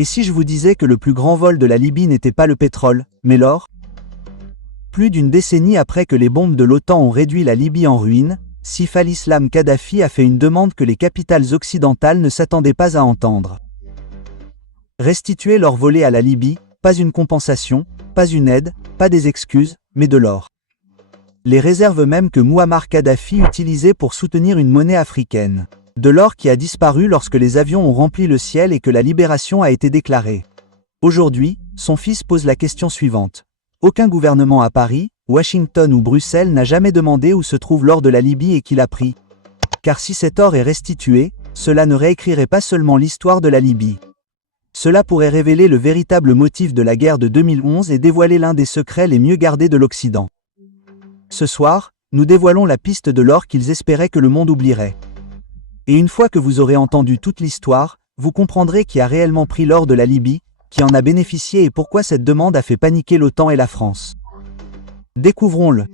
Et si je vous disais que le plus grand vol de la Libye n'était pas le pétrole, mais l'or? Plus d'une décennie après que les bombes de l'OTAN ont réduit la Libye en ruine, Saif al-Islam Kadhafi a fait une demande que les capitales occidentales ne s'attendaient pas à entendre. Restituer l'or volé à la Libye, pas une compensation, pas une aide, pas des excuses, mais de l'or. Les réserves même que Mouammar Kadhafi utilisait pour soutenir une monnaie africaine. De l'or qui a disparu lorsque les avions ont rempli le ciel et que la libération a été déclarée. Aujourd'hui, son fils pose la question suivante. Aucun gouvernement à Paris, Washington ou Bruxelles n'a jamais demandé où se trouve l'or de la Libye et qui l'a pris. Car si cet or est restitué, cela ne réécrirait pas seulement l'histoire de la Libye. Cela pourrait révéler le véritable motif de la guerre de 2011 et dévoiler l'un des secrets les mieux gardés de l'Occident. Ce soir, nous dévoilons la piste de l'or qu'ils espéraient que le monde oublierait. Et une fois que vous aurez entendu toute l'histoire, vous comprendrez qui a réellement pris l'or de la Libye, qui en a bénéficié et pourquoi cette demande a fait paniquer l'OTAN et la France. Découvrons-le.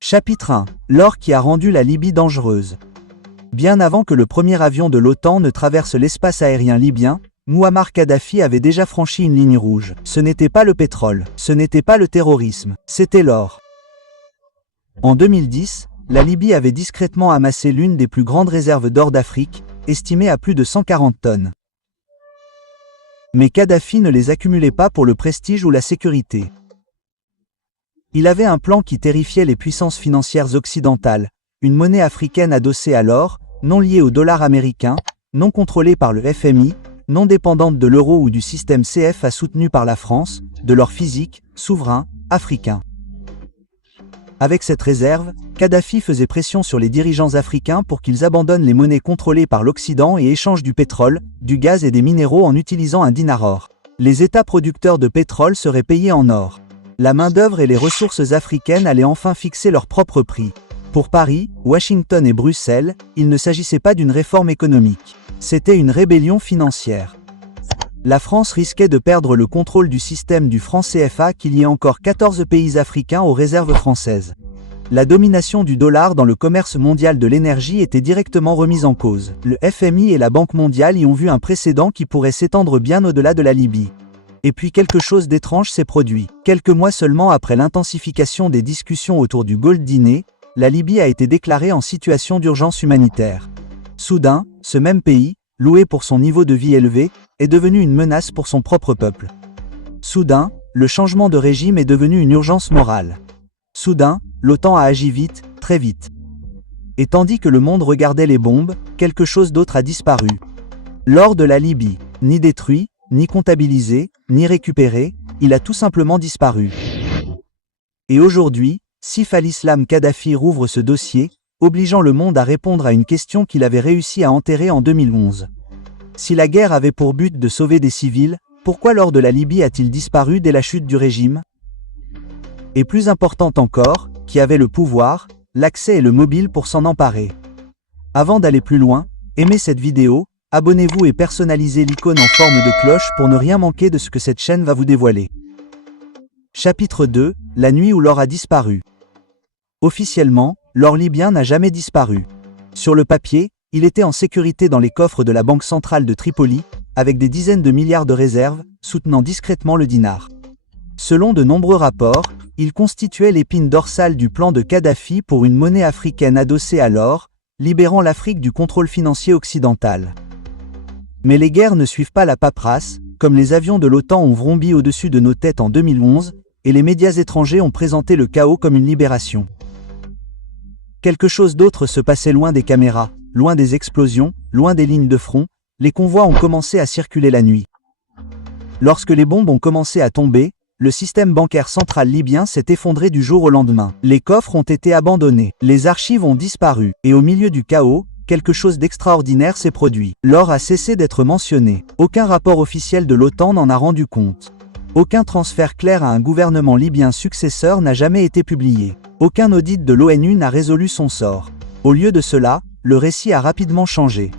Chapitre 1. L'or qui a rendu la Libye dangereuse. Bien avant que le premier avion de l'OTAN ne traverse l'espace aérien libyen, Mouammar Kadhafi avait déjà franchi une ligne rouge. Ce n'était pas le pétrole, ce n'était pas le terrorisme, c'était l'or. En 2010, la Libye avait discrètement amassé l'une des plus grandes réserves d'or d'Afrique, estimée à plus de 140 tonnes. Mais Kadhafi ne les accumulait pas pour le prestige ou la sécurité. Il avait un plan qui terrifiait les puissances financières occidentales, une monnaie africaine adossée à l'or, non liée au dollar américain, non contrôlée par le FMI, non dépendante de l'euro ou du système CFA soutenu par la France, de l'or physique, souverain, africain. Avec cette réserve, Kadhafi faisait pression sur les dirigeants africains pour qu'ils abandonnent les monnaies contrôlées par l'Occident et échangent du pétrole, du gaz et des minéraux en utilisant un dinar or. Les États producteurs de pétrole seraient payés en or. La main-d'œuvre et les ressources africaines allaient enfin fixer leur propre prix. Pour Paris, Washington et Bruxelles, il ne s'agissait pas d'une réforme économique. C'était une rébellion financière. La France risquait de perdre le contrôle du système du franc CFA qu'il y ait encore 14 pays africains aux réserves françaises. La domination du dollar dans le commerce mondial de l'énergie était directement remise en cause. Le FMI et la Banque mondiale y ont vu un précédent qui pourrait s'étendre bien au-delà de la Libye. Et puis quelque chose d'étrange s'est produit. Quelques mois seulement après l'intensification des discussions autour du Gold-Guinée, la Libye a été déclarée en situation d'urgence humanitaire. Soudain, ce même pays, loué pour son niveau de vie élevé, est devenu une menace pour son propre peuple. Soudain, le changement de régime est devenu une urgence morale. Soudain, l'OTAN a agi vite, très vite. Et tandis que le monde regardait les bombes, quelque chose d'autre a disparu. L'or de la Libye, ni détruit, ni comptabilisé, ni récupéré, il a tout simplement disparu. Et aujourd'hui, Saif al-Islam Kadhafi rouvre ce dossier, obligeant le monde à répondre à une question qu'il avait réussi à enterrer en 2011. Si la guerre avait pour but de sauver des civils, pourquoi l'or de la Libye a-t-il disparu dès la chute du régime? Et plus important encore, qui avait le pouvoir, l'accès et le mobile pour s'en emparer. Avant d'aller plus loin, aimez cette vidéo, abonnez-vous et personnalisez l'icône en forme de cloche pour ne rien manquer de ce que cette chaîne va vous dévoiler. Chapitre 2, la nuit où l'or a disparu. Officiellement, l'or libyen n'a jamais disparu. Sur le papier, il était en sécurité dans les coffres de la Banque centrale de Tripoli, avec des dizaines de milliards de réserves, soutenant discrètement le dinar. Selon de nombreux rapports, il constituait l'épine dorsale du plan de Kadhafi pour une monnaie africaine adossée à l'or, libérant l'Afrique du contrôle financier occidental. Mais les guerres ne suivent pas la paperasse, comme les avions de l'OTAN ont vrombi au-dessus de nos têtes en 2011, et les médias étrangers ont présenté le chaos comme une libération. Quelque chose d'autre se passait loin des caméras, loin des explosions, loin des lignes de front, les convois ont commencé à circuler la nuit. Lorsque les bombes ont commencé à tomber, le système bancaire central libyen s'est effondré du jour au lendemain. Les coffres ont été abandonnés, les archives ont disparu, et au milieu du chaos, quelque chose d'extraordinaire s'est produit. L'or a cessé d'être mentionné. Aucun rapport officiel de l'OTAN n'en a rendu compte. Aucun transfert clair à un gouvernement libyen successeur n'a jamais été publié. Aucun audit de l'ONU n'a résolu son sort. Au lieu de cela, le récit a rapidement changé.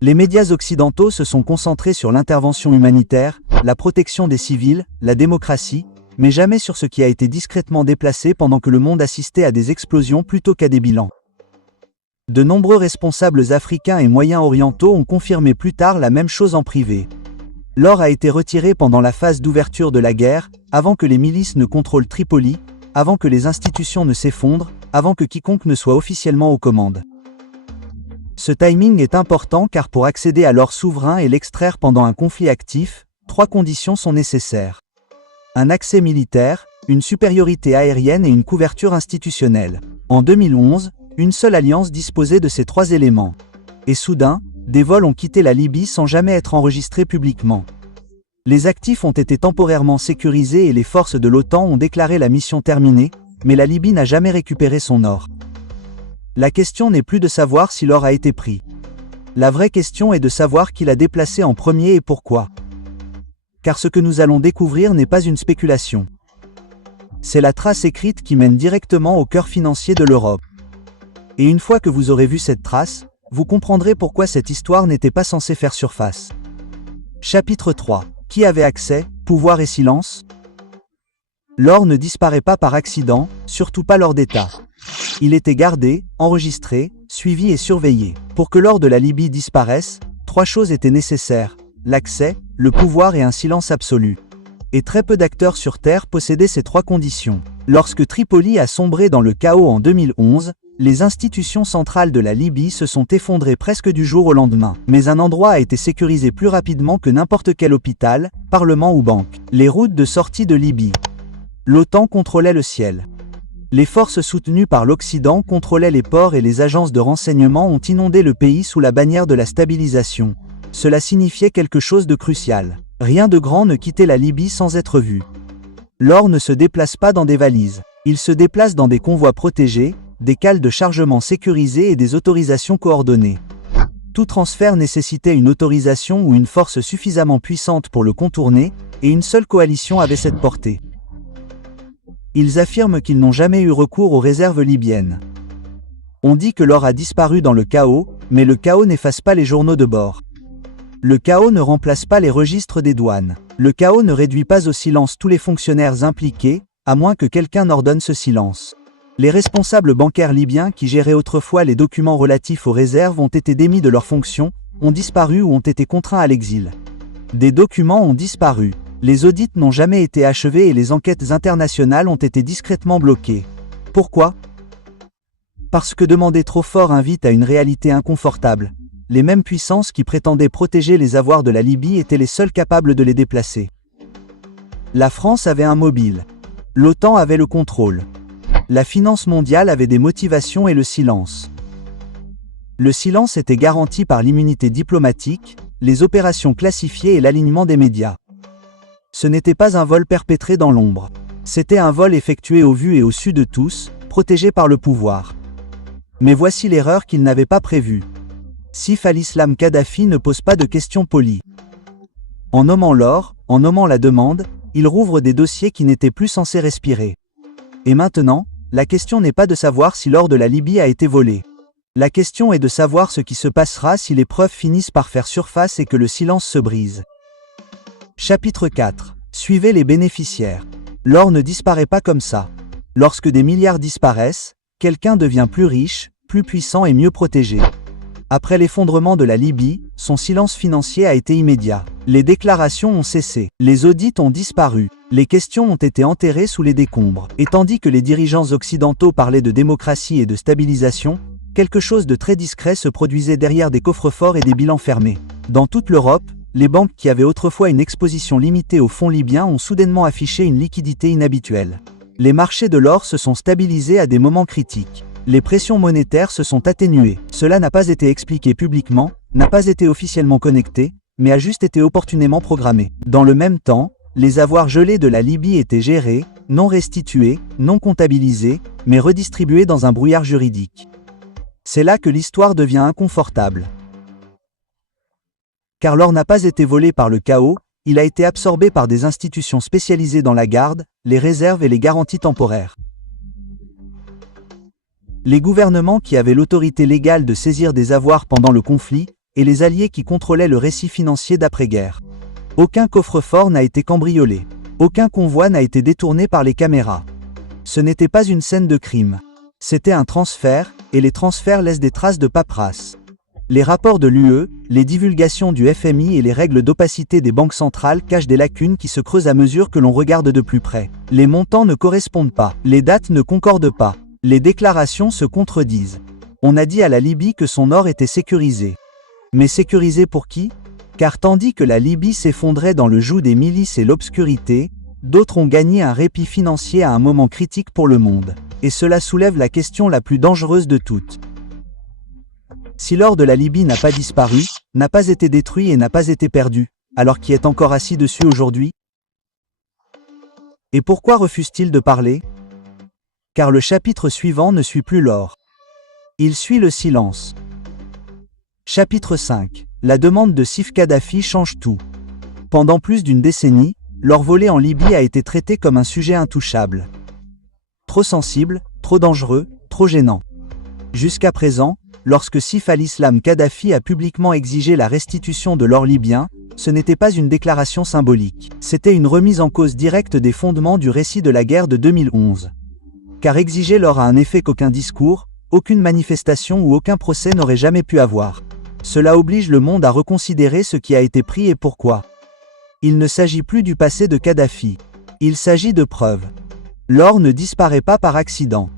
Les médias occidentaux se sont concentrés sur l'intervention humanitaire, la protection des civils, la démocratie, mais jamais sur ce qui a été discrètement déplacé pendant que le monde assistait à des explosions plutôt qu'à des bilans. De nombreux responsables africains et moyen-orientaux ont confirmé plus tard la même chose en privé. L'or a été retiré pendant la phase d'ouverture de la guerre, avant que les milices ne contrôlent Tripoli, avant que les institutions ne s'effondrent, avant que quiconque ne soit officiellement aux commandes. Ce timing est important car pour accéder à l'or souverain et l'extraire pendant un conflit actif, 3 conditions sont nécessaires. Un accès militaire, une supériorité aérienne et une couverture institutionnelle. En 2011, une seule alliance disposait de ces 3 éléments. Et soudain, des vols ont quitté la Libye sans jamais être enregistrés publiquement. Les actifs ont été temporairement sécurisés et les forces de l'OTAN ont déclaré la mission terminée, mais la Libye n'a jamais récupéré son or. La question n'est plus de savoir si l'or a été pris. La vraie question est de savoir qui l'a déplacé en premier et pourquoi. Car ce que nous allons découvrir n'est pas une spéculation. C'est la trace écrite qui mène directement au cœur financier de l'Europe. Et une fois que vous aurez vu cette trace, vous comprendrez pourquoi cette histoire n'était pas censée faire surface. Chapitre 3. Qui avait accès, pouvoir et silence? L'or ne disparaît pas par accident, surtout pas lors d'État. Il était gardé, enregistré, suivi et surveillé. Pour que l'or de la Libye disparaisse, 3 choses étaient nécessaires: l'accès, le pouvoir et un silence absolu. Et très peu d'acteurs sur Terre possédaient ces 3 conditions. Lorsque Tripoli a sombré dans le chaos en 2011, les institutions centrales de la Libye se sont effondrées presque du jour au lendemain. Mais un endroit a été sécurisé plus rapidement que n'importe quel hôpital, parlement ou banque. Les routes de sortie de Libye. L'OTAN contrôlait le ciel. Les forces soutenues par l'Occident contrôlaient les ports et les agences de renseignement ont inondé le pays sous la bannière de la stabilisation. Cela signifiait quelque chose de crucial. Rien de grand ne quittait la Libye sans être vu. L'or ne se déplace pas dans des valises. Il se déplace dans des convois protégés, des cales de chargement sécurisées et des autorisations coordonnées. Tout transfert nécessitait une autorisation ou une force suffisamment puissante pour le contourner, et une seule coalition avait cette portée. Ils affirment qu'ils n'ont jamais eu recours aux réserves libyennes. On dit que l'or a disparu dans le chaos, mais le chaos n'efface pas les journaux de bord. Le chaos ne remplace pas les registres des douanes. Le chaos ne réduit pas au silence tous les fonctionnaires impliqués, à moins que quelqu'un n'ordonne ce silence. Les responsables bancaires libyens qui géraient autrefois les documents relatifs aux réserves ont été démis de leurs fonctions, ont disparu ou ont été contraints à l'exil. Des documents ont disparu. Les audits n'ont jamais été achevés et les enquêtes internationales ont été discrètement bloquées. Pourquoi? Parce que demander trop fort invite à une réalité inconfortable. Les mêmes puissances qui prétendaient protéger les avoirs de la Libye étaient les seules capables de les déplacer. La France avait un mobile. L'OTAN avait le contrôle. La finance mondiale avait des motivations et le silence. Le silence était garanti par l'immunité diplomatique, les opérations classifiées et l'alignement des médias. Ce n'était pas un vol perpétré dans l'ombre. C'était un vol effectué au vu et au su de tous, protégé par le pouvoir. Mais voici l'erreur qu'il n'avait pas prévue. Saif al-Islam Kadhafi ne pose pas de questions polies. En nommant l'or, en nommant la demande, il rouvre des dossiers qui n'étaient plus censés respirer. Et maintenant, la question n'est pas de savoir si l'or de la Libye a été volé. La question est de savoir ce qui se passera si les preuves finissent par faire surface et que le silence se brise. Chapitre 4. Suivez les bénéficiaires. L'or ne disparaît pas comme ça. Lorsque des milliards disparaissent, quelqu'un devient plus riche, plus puissant et mieux protégé. Après l'effondrement de la Libye, son silence financier a été immédiat. Les déclarations ont cessé. Les audits ont disparu. Les questions ont été enterrées sous les décombres. Et tandis que les dirigeants occidentaux parlaient de démocratie et de stabilisation, quelque chose de très discret se produisait derrière des coffres-forts et des bilans fermés. Dans toute l'Europe, les banques qui avaient autrefois une exposition limitée aux fonds libyens ont soudainement affiché une liquidité inhabituelle. Les marchés de l'or se sont stabilisés à des moments critiques. Les pressions monétaires se sont atténuées. Cela n'a pas été expliqué publiquement, n'a pas été officiellement connecté, mais a juste été opportunément programmé. Dans le même temps, les avoirs gelés de la Libye étaient gérés, non restitués, non comptabilisés, mais redistribués dans un brouillard juridique. C'est là que l'histoire devient inconfortable. Car l'or n'a pas été volé par le chaos, il a été absorbé par des institutions spécialisées dans la garde, les réserves et les garanties temporaires. Les gouvernements qui avaient l'autorité légale de saisir des avoirs pendant le conflit, et les alliés qui contrôlaient le récit financier d'après-guerre. Aucun coffre-fort n'a été cambriolé. Aucun convoi n'a été détourné par les caméras. Ce n'était pas une scène de crime. C'était un transfert, et les transferts laissent des traces de paperasse. Les rapports de l'UE, les divulgations du FMI et les règles d'opacité des banques centrales cachent des lacunes qui se creusent à mesure que l'on regarde de plus près. Les montants ne correspondent pas, les dates ne concordent pas, les déclarations se contredisent. On a dit à la Libye que son or était sécurisé. Mais sécurisé pour qui? Car tandis que la Libye s'effondrait dans le joug des milices et l'obscurité, d'autres ont gagné un répit financier à un moment critique pour le monde. Et cela soulève la question la plus dangereuse de toutes. Si l'or de la Libye n'a pas disparu, n'a pas été détruit et n'a pas été perdu, alors qui est encore assis dessus aujourd'hui? Et pourquoi refuse-t-il de parler? Car le chapitre suivant ne suit plus l'or. Il suit le silence. Chapitre 5. La demande de Sif Kadhafi change tout. Pendant plus d'une décennie, l'or volé en Libye a été traité comme un sujet intouchable. Trop sensible, trop dangereux, trop gênant. Jusqu'à présent, lorsque Sif al-Islam Kadhafi a publiquement exigé la restitution de l'or libyen, ce n'était pas une déclaration symbolique. C'était une remise en cause directe des fondements du récit de la guerre de 2011. Car exiger l'or a un effet qu'aucun discours, aucune manifestation ou aucun procès n'aurait jamais pu avoir. Cela oblige le monde à reconsidérer ce qui a été pris et pourquoi. Il ne s'agit plus du passé de Kadhafi. Il s'agit de preuves. L'or ne disparaît pas par accident.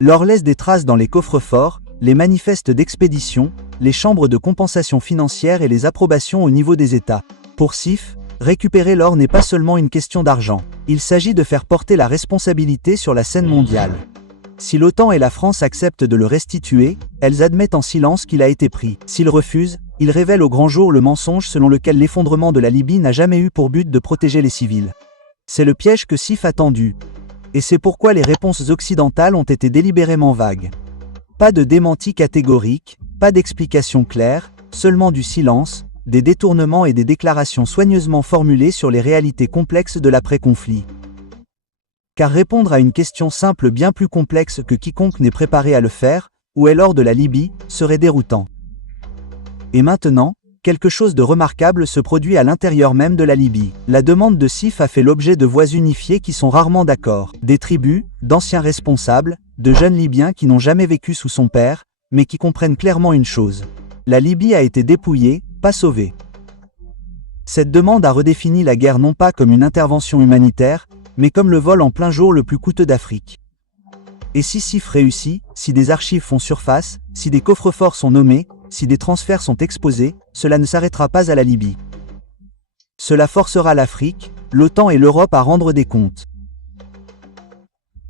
L'or laisse des traces dans les coffres-forts, les manifestes d'expédition, les chambres de compensation financière et les approbations au niveau des États. Pour Sif, récupérer l'or n'est pas seulement une question d'argent. Il s'agit de faire porter la responsabilité sur la scène mondiale. Si l'OTAN et la France acceptent de le restituer, elles admettent en silence qu'il a été pris. S'ils refusent, ils révèlent au grand jour le mensonge selon lequel l'effondrement de la Libye n'a jamais eu pour but de protéger les civils. C'est le piège que Sif a tendu. Et c'est pourquoi les réponses occidentales ont été délibérément vagues. Pas de démenti catégorique, pas d'explication claire, seulement du silence, des détournements et des déclarations soigneusement formulées sur les réalités complexes de l'après-conflit. Car répondre à une question simple bien plus complexe que quiconque n'est préparé à le faire, où est l'or de la Libye, serait déroutant. Et maintenant, quelque chose de remarquable se produit à l'intérieur même de la Libye. La demande de Sif a fait l'objet de voix unifiées qui sont rarement d'accord. Des tribus, d'anciens responsables, de jeunes Libyens qui n'ont jamais vécu sous son père, mais qui comprennent clairement une chose. La Libye a été dépouillée, pas sauvée. Cette demande a redéfini la guerre non pas comme une intervention humanitaire, mais comme le vol en plein jour le plus coûteux d'Afrique. Et si Sif réussit, si des archives font surface, si des coffres-forts sont nommés, si des transferts sont exposés, cela ne s'arrêtera pas à la Libye. Cela forcera l'Afrique, l'OTAN et l'Europe à rendre des comptes.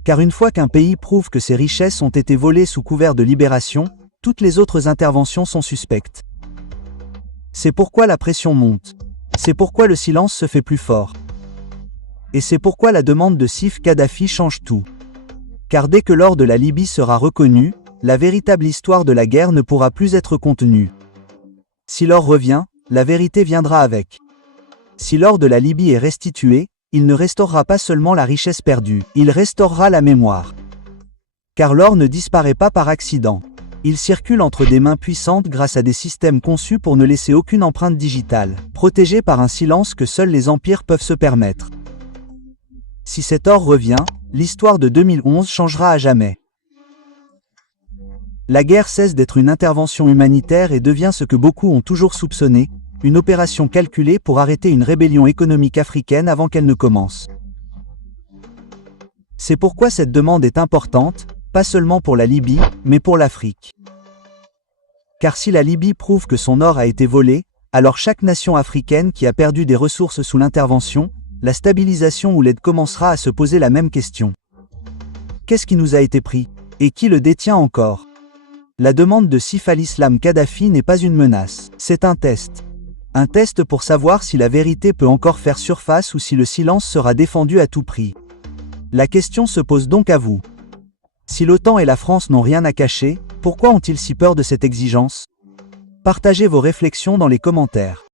Car une fois qu'un pays prouve que ses richesses ont été volées sous couvert de libération, toutes les autres interventions sont suspectes. C'est pourquoi la pression monte. C'est pourquoi le silence se fait plus fort. Et c'est pourquoi la demande de Sif Kadhafi change tout. Car dès que l'or de la Libye sera reconnu, la véritable histoire de la guerre ne pourra plus être contenue. Si l'or revient, la vérité viendra avec. Si l'or de la Libye est restitué, il ne restaurera pas seulement la richesse perdue, il restaurera la mémoire. Car l'or ne disparaît pas par accident. Il circule entre des mains puissantes grâce à des systèmes conçus pour ne laisser aucune empreinte digitale, protégés par un silence que seuls les empires peuvent se permettre. Si cet or revient, l'histoire de 2011 changera à jamais. La guerre cesse d'être une intervention humanitaire et devient ce que beaucoup ont toujours soupçonné, une opération calculée pour arrêter une rébellion économique africaine avant qu'elle ne commence. C'est pourquoi cette demande est importante, pas seulement pour la Libye, mais pour l'Afrique. Car si la Libye prouve que son or a été volé, alors chaque nation africaine qui a perdu des ressources sous l'intervention, la stabilisation ou l'aide commencera à se poser la même question. Qu'est-ce qui nous a été pris? Et qui le détient encore? La demande de Sif al-Islam Kadhafi n'est pas une menace, c'est un test. Un test pour savoir si la vérité peut encore faire surface ou si le silence sera défendu à tout prix. La question se pose donc à vous. Si l'OTAN et la France n'ont rien à cacher, pourquoi ont-ils si peur de cette exigence? Partagez vos réflexions dans les commentaires.